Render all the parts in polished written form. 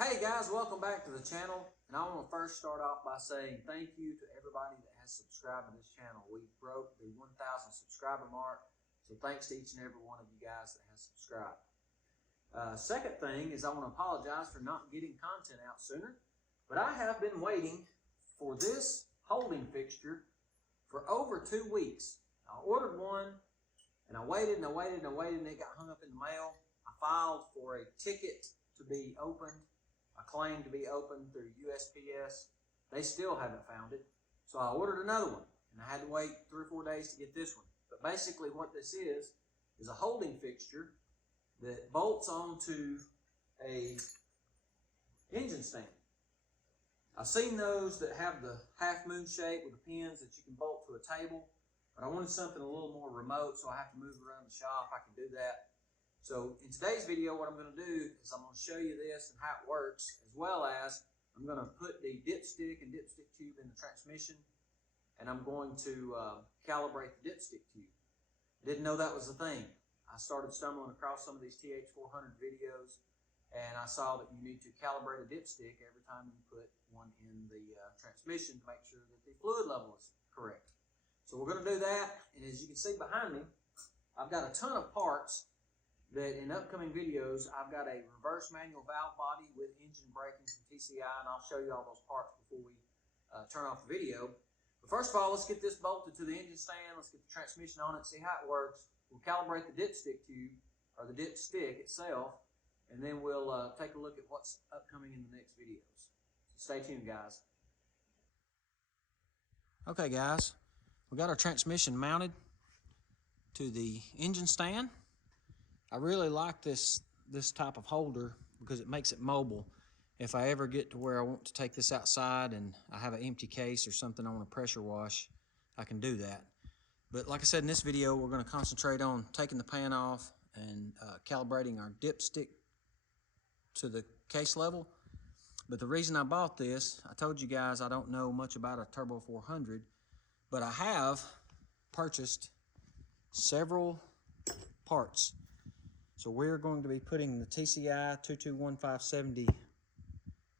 Hey guys, welcome back to the channel, and I want to first start off by saying thank you to everybody that has subscribed to this channel. We broke the 1,000 subscriber mark, so thanks to each and every one of you guys that has subscribed. Second thing is I want to apologize for not getting content out sooner, but I have been waiting for this holding fixture for over 2 weeks. I ordered one, and I waited and I waited and I waited, and it got hung up in the mail. I filed for a ticket to be opened, a claim to be opened through USPS. They still haven't found it. So I ordered another one, and I had to wait 3 or 4 days to get this one. But basically what this is a holding fixture that bolts onto a engine stand. I've seen those that have the half moon shape with the pins that you can bolt to a table, but I wanted something a little more remote, so I have to move around the shop. I can do that. So in today's video, what I'm going to do is I'm going to show you this and how it works, as well as I'm going to put the dipstick and dipstick tube in the transmission, and I'm going to calibrate the dipstick tube. Didn't know that was a thing. I started stumbling across some of these TH400 videos, and I saw that you need to calibrate a dipstick every time you put one in the transmission to make sure that the fluid level is correct. So we're going to do that, and as you can see behind me, I've got a ton of parts that in upcoming videos, I've got a reverse manual valve body with engine braking from TCI, and I'll show you all those parts before we turn off the video. But first of all, let's get this bolted to the engine stand. Let's get the transmission on it, see how it works. We'll calibrate the dipstick tube, or the dipstick itself, and then we'll take a look at what's upcoming in the next videos. So stay tuned, guys. Okay, guys, we got our transmission mounted to the engine stand. I really like this type of holder because it makes it mobile. If I ever get to where I want to take this outside and I have an empty case or something I want to pressure wash, I can do that. But like I said, in this video, we're going to concentrate on taking the pan off and calibrating our dipstick to the case level. But the reason I bought this, I told you guys I don't know much about a Turbo 400, but I have purchased several parts. So we're going to be putting the TCI 221570.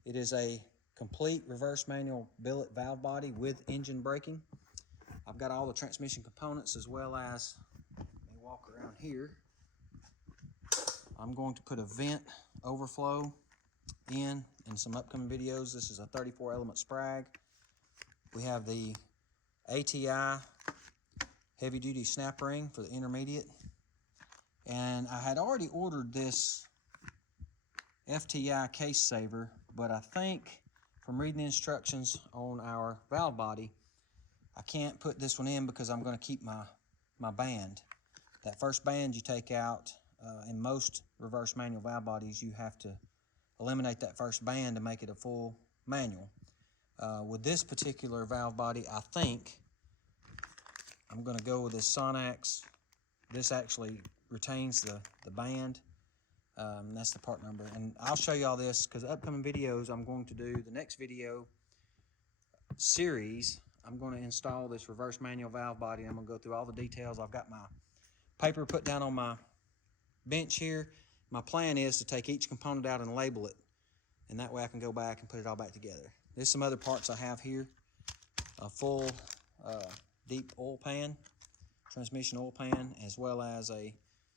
It is a complete reverse manual billet valve body with engine braking. I've got all the transmission components, as well as, let me walk around here. I'm going to put a vent overflow in some upcoming videos. This is a 34 element sprag. We have the ATI heavy duty snap ring for the intermediate. And I had already ordered this FTI case saver, but I think from reading the instructions on our valve body, I can't put this one in because I'm going to keep my band. That first band you take out, in most reverse manual valve bodies, you have to eliminate that first band to make it a full manual. With this particular valve body, I think I'm going to go with this Sonax. This actually retains the band. That's the part number. And I'll show you all this because upcoming videos I'm going to do, the next video series, I'm going to install this reverse manual valve body. I'm going to go through all the details. I've got my paper put down on my bench here. My plan is to take each component out and label it, and that way I can go back and put it all back together. There's some other parts I have here. A full deep oil pan, transmission oil pan, as well as a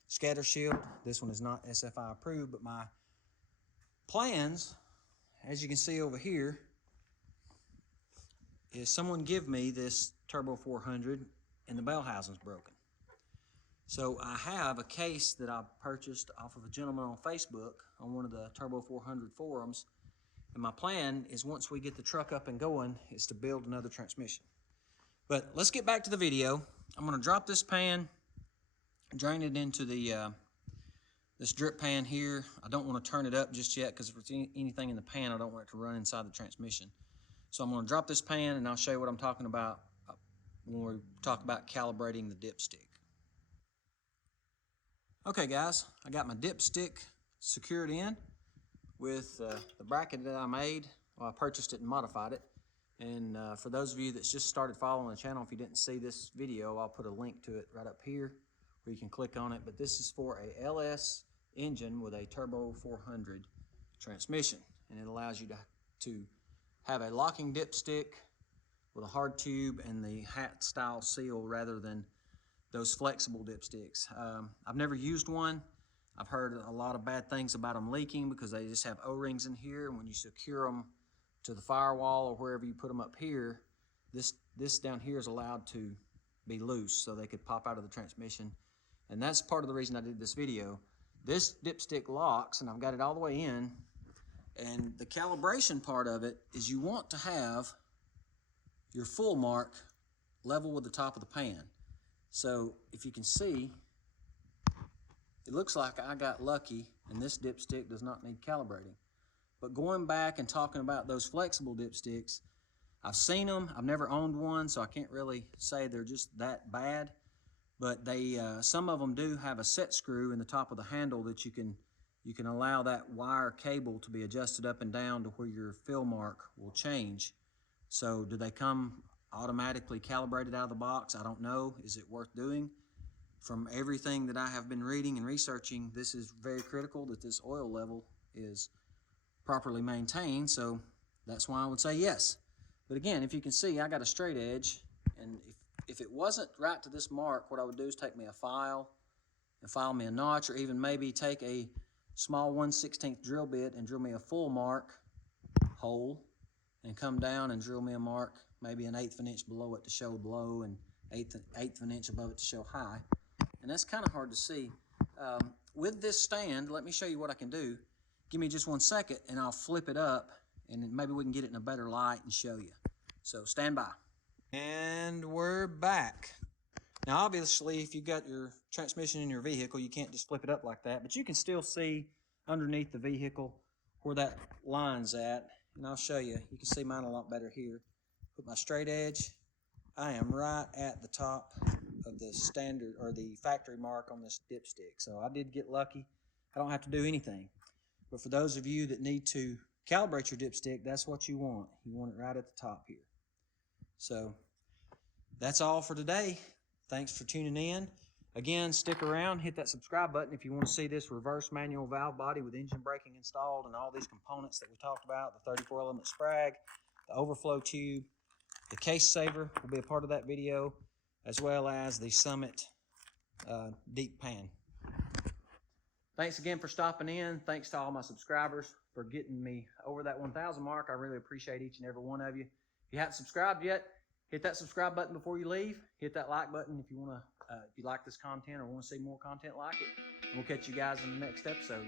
scatter shield. This one is not SFI approved, but my plans, as you can see over here, is someone give me this Turbo 400 and the bell housing's broken. So I have a case that I purchased off of a gentleman on Facebook on one of the Turbo 400 forums, and my plan is once we get the truck up and going is to build another transmission. But let's get back to the video. I'm going to drop this pan, drain it into the this drip pan here. I don't want to turn it up just yet because if there's anything in the pan, I don't want it to run inside the transmission. So I'm going to drop this pan, and I'll show you what I'm talking about when we talk about calibrating the dipstick. Okay guys, I got my dipstick secured in with the bracket that I made. Well, I purchased it and modified it. And for those of you that's just started following the channel, if you didn't see this video, I'll put a link to it right up here where you can click on it. But this is for a LS engine with a Turbo 400 transmission. and it allows you to have a locking dipstick with a hard tube and the hat style seal rather than those flexible dipsticks. I've never used one. I've heard a lot of bad things about them leaking because they just have O-rings in here, and when you secure them to the firewall or wherever you put them up here, this down here is allowed to be loose so they could pop out of the transmission. And that's part of the reason I did this video. This dipstick locks, and I've got it all the way in, and the calibration part of it is you want to have your full mark level with the top of the pan. So if you can see, it looks like I got lucky and this dipstick does not need calibrating. But going back and talking about those flexible dipsticks, I've seen them, I've never owned one, so I can't really say they're just that bad. But they, some of them do have a set screw in the top of the handle that you can allow that wire cable to be adjusted up and down to where your fill mark will change. So do they come automatically calibrated out of the box? I don't know. Is it worth doing? From everything that I have been reading and researching, this is very critical that this oil level is properly maintained, so that's why I would say yes. But again, if you can see, I got a straight edge, and if it wasn't right to this mark, what I would do is take me a file and file me a notch, or even maybe take a small 1/16 drill bit and drill me a full mark hole and come down and drill me a mark maybe 1/8 of an inch below it to show low and eighth of an inch above it to show high. And that's kind of hard to see. With this stand, let me show you what I can do. Give me just 1 second and I'll flip it up and maybe we can get it in a better light and show you. So stand by. And we're back. Now obviously if you've got your transmission in your vehicle, you can't just flip it up like that, but you can still see underneath the vehicle where that line's at. And I'll show you. You can see mine a lot better here. Put my straight edge. I am right at the top of the standard or the factory mark on this dipstick. So I did get lucky. I don't have to do anything. But for those of you that need to calibrate your dipstick, that's what you want. You want it right at the top here. So that's all for today. Thanks for tuning in. Again, stick around, hit that subscribe button if you want to see this reverse manual valve body with engine braking installed and all these components that we talked about, the 34 element sprag, the overflow tube, the case saver will be a part of that video, as well as the Summit deep pan. Thanks again for stopping in. Thanks to all my subscribers for getting me over that 1,000 mark. I really appreciate each and every one of you. If you haven't subscribed yet, hit that subscribe button before you leave. Hit that like button if you want to, if you like this content or want to see more content like it. And we'll catch you guys in the next episode.